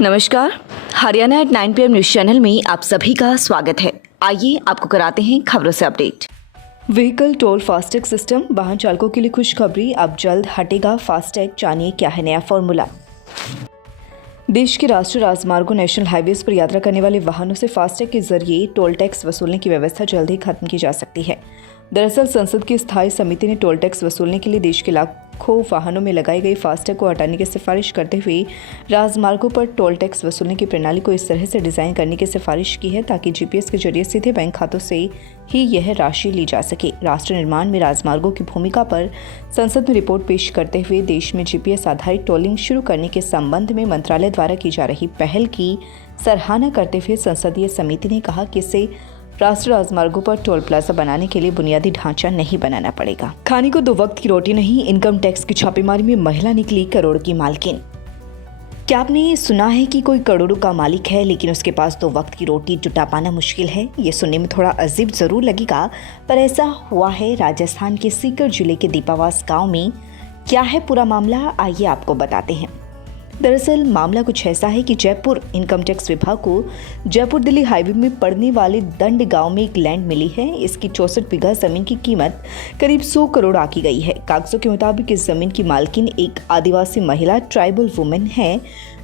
नमस्कार, Haryana at 9 PM news channel में आप सभी का स्वागत है। आइए आपको कराते हैं खबरों से update. Vehicle toll FASTag system, वाहन चालकों के लिए खुशखबरी, अब जल्द हटेगा फास्टैग। जानिए क्या है नया फॉर्मूला। देश के राष्ट्रीय राजमार्गों, नेशनल हाईवेज पर यात्रा करने वाले वाहनों से फास्टैग के जरिए टोल टैक्स वसूलने की व्यवस्था जल्द ही खत्म की जा सकती है। दरअसल संसद की स्थायी समिति ने टोल टैक्स वसूलने के लिए देश के लाखों वाहनों में लगाई गई फास्टैग को हटाने की सिफारिश करते हुए राजमार्गों पर टोल टैक्स वसूलने की प्रणाली को इस तरह से डिजाइन करने की सिफारिश की है ताकि जीपीएस के जरिए सीधे बैंक खातों से ही यह राशि ली जा सके। राष्ट्र निर्माण में राजमार्गों की भूमिका पर संसद में रिपोर्ट पेश करते हुए देश में जीपीएस आधारित टोलिंग शुरू करने के संबंध में मंत्रालय द्वारा की जा रही पहल की सराहना करते हुए संसदीय समिति ने कहा कि इससे राष्ट्रीय राजमार्गों पर टोल प्लाजा बनाने के लिए बुनियादी ढांचा नहीं बनाना पड़ेगा। खाने को 2 वक्त की रोटी नहीं, इनकम टैक्स की छापेमारी में महिला निकली करोड़ की मालकिन। क्या आपने ये सुना है कि कोई करोड़ों का मालिक है लेकिन उसके पास 2 वक्त की रोटी जुटा पाना मुश्किल है? ये सुनने में थोड़ा अजीब जरूर लगेगा, पर ऐसा हुआ है राजस्थान के सीकर जिले के दीपावास गाँव में। क्या है पूरा मामला, आइए आपको बताते हैं। दरअसल मामला कुछ ऐसा है कि जयपुर इनकम टैक्स विभाग को जयपुर दिल्ली हाईवे में पड़ने वाले दंड गांव में एक लैंड मिली है। इसकी 64 बीघा जमीन की कीमत करीब 100 करोड़ आकी गई है। कागजों के मुताबिक इस जमीन की मालकिन एक आदिवासी महिला ट्राइबल वुमेन है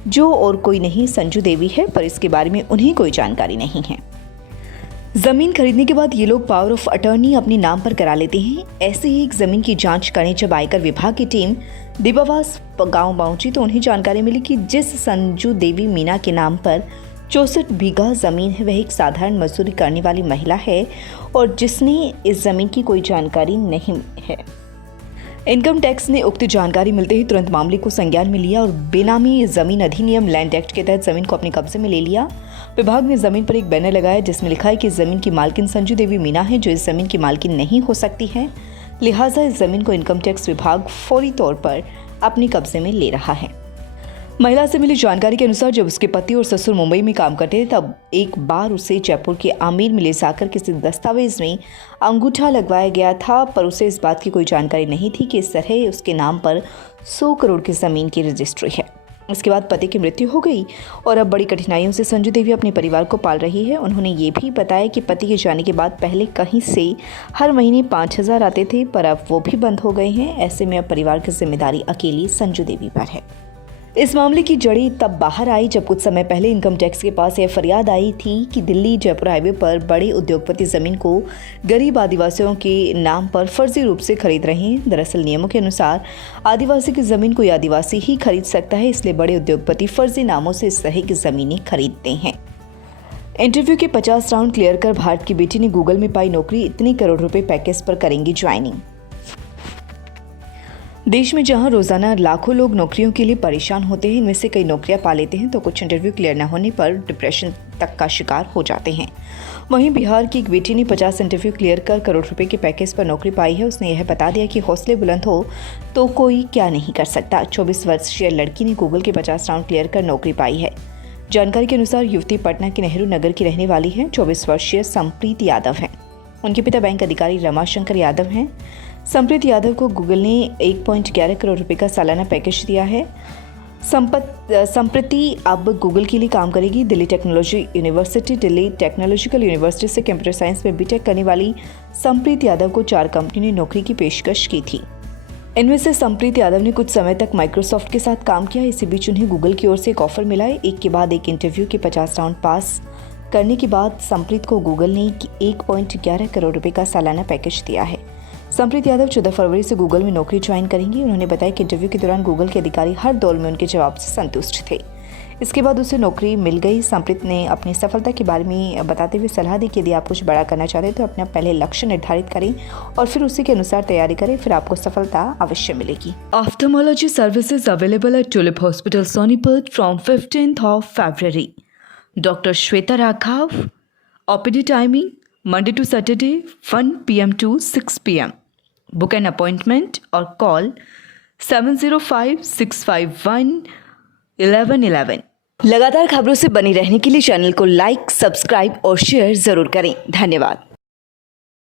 जो और कोई नहीं संजू देवी है, पर इसके बारे में उन्हें कोई जानकारी नहीं है। जमीन खरीदने के बाद ये लोग पावर ऑफ अटर्नी अपने नाम पर करा लेते हैं। ऐसे ही एक जमीन की जांच करने जब आयकर विभाग की टीम दीपावास गांव पहुंची तो उन्हें जानकारी मिली कि जिस संजू देवी मीना के नाम पर 64 बीघा जमीन है वह एक साधारण मजदूरी करने वाली महिला है और जिसने इस जमीन की कोई जानकारी नहीं है। इनकम टैक्स ने उक्त जानकारी मिलते ही तुरंत मामले को संज्ञान में लिया और बेनामी जमीन अधिनियम लैंड एक्ट के तहत जमीन को अपने कब्जे में ले लिया। विभाग ने जमीन पर एक बैनर लगाया जिसमें लिखा है कि जमीन की मालकिन संजू देवी मीना है जो इस जमीन की मालकिन नहीं हो सकती है, लिहाजा इस जमीन को इनकम टैक्स विभाग फौरी तौर पर अपने कब्जे में ले रहा है। महिला से मिली जानकारी के अनुसार जब उसके पति और ससुर मुंबई में काम करते थे तब एक बार उसे जयपुर के आमेर में ले जाकर किसी दस्तावेज में अंगूठा लगवाया गया था, पर उसे इस बात की कोई जानकारी नहीं थी कि इस तरह उसके नाम पर 100 करोड़ की जमीन की रजिस्ट्री है। इसके बाद पति की मृत्यु हो गई और अब बड़ी कठिनाइयों से संजू देवी अपने परिवार को पाल रही है। उन्होंने ये भी बताया कि पति के जाने के बाद पहले कहीं से हर महीने 5,000 आते थे, पर अब वो भी बंद हो गए हैं। ऐसे में अब परिवार की जिम्मेदारी अकेली संजू देवी पर है। इस मामले की जड़ी तब बाहर आई जब कुछ समय पहले इनकम टैक्स के पास यह फरियाद आई थी कि दिल्ली जयपुर हाईवे पर बड़े उद्योगपति जमीन को गरीब आदिवासियों के नाम पर फर्जी रूप से खरीद रहे हैं। दरअसल नियमों के अनुसार आदिवासी की जमीन कोई आदिवासी ही खरीद सकता है, इसलिए बड़े उद्योगपति फर्जी नामों से इस तरह की जमीनें खरीदते हैं। इंटरव्यू के 50 राउंड क्लियर कर भारत की बेटी ने गूगल में पाई नौकरी, इतने करोड़ रुपए पैकेज पर करेंगी ज्वाइनिंग। देश में जहां रोजाना लाखों लोग नौकरियों के लिए परेशान होते हैं, इनमें से कई नौकरियां पा लेते हैं तो कुछ इंटरव्यू क्लियर न होने पर डिप्रेशन तक का शिकार हो जाते हैं। वहीं बिहार की एक बेटी ने 50 इंटरव्यू क्लियर कर करोड़ रुपए के पैकेज पर नौकरी पाई है। उसने यह बता दिया कि हौसले बुलंद हो तो कोई क्या नहीं कर सकता। 24 वर्षीय लड़की ने गूगल के 50 राउंड क्लियर कर नौकरी पाई है। जानकारी के अनुसार युवती पटना के नेहरू नगर की रहने वाली है। 24 वर्षीय संप्रीत यादव है। उनके पिता बैंक अधिकारी रमाशंकर यादव हैं। संप्रीत यादव को गूगल ने 1.11 करोड़ रुपए का सालाना पैकेज दिया है। संप्रति अब गूगल के लिए काम करेगी। दिल्ली टेक्नोलॉजिकल यूनिवर्सिटी से कंप्यूटर साइंस में बीटेक करने वाली संप्रीत यादव को 4 कंपनी ने नौकरी की पेशकश की थी। इनमें से संप्रीत यादव ने कुछ समय तक माइक्रोसॉफ्ट के साथ काम किया। इसी बीच उन्हें गूगल की ओर से एक ऑफर मिला। एक के बाद एक इंटरव्यू के 50 राउंड पास करने के बाद संप्रीत को गूगल ने 1.11 करोड़ रुपए का सालाना पैकेज दिया है। संप्रीत यादव 14 फरवरी से गूगल में नौकरी ज्वाइन करेंगी। उन्होंने बताया कि इंटरव्यू के दौरान गूगल के अधिकारी हर दौर में उनके जवाब से संतुष्ट थे। इसके बाद उसे नौकरी मिल गई। संप्रीत ने अपनी सफलता के बारे में बताते हुए सलाह दी कि यदि आप कुछ बड़ा करना चाहते हैं तो अपना पहले लक्ष्य निर्धारित करें और फिर उसी के अनुसार तैयारी करें, फिर आपको सफलता अवश्य मिलेगी। Ophthalmology services available at tulip hospital Sonipat from 15th of February. Dr. Shweta Raghav. OPD timing Monday to Saturday 1 PM to 6 PM. Book an appointment or call 705-651-1111। लगातार खबरों से बनी रहने के लिए चैनल को लाइक, सब्सक्राइब और शेयर जरूर करें। धन्यवाद।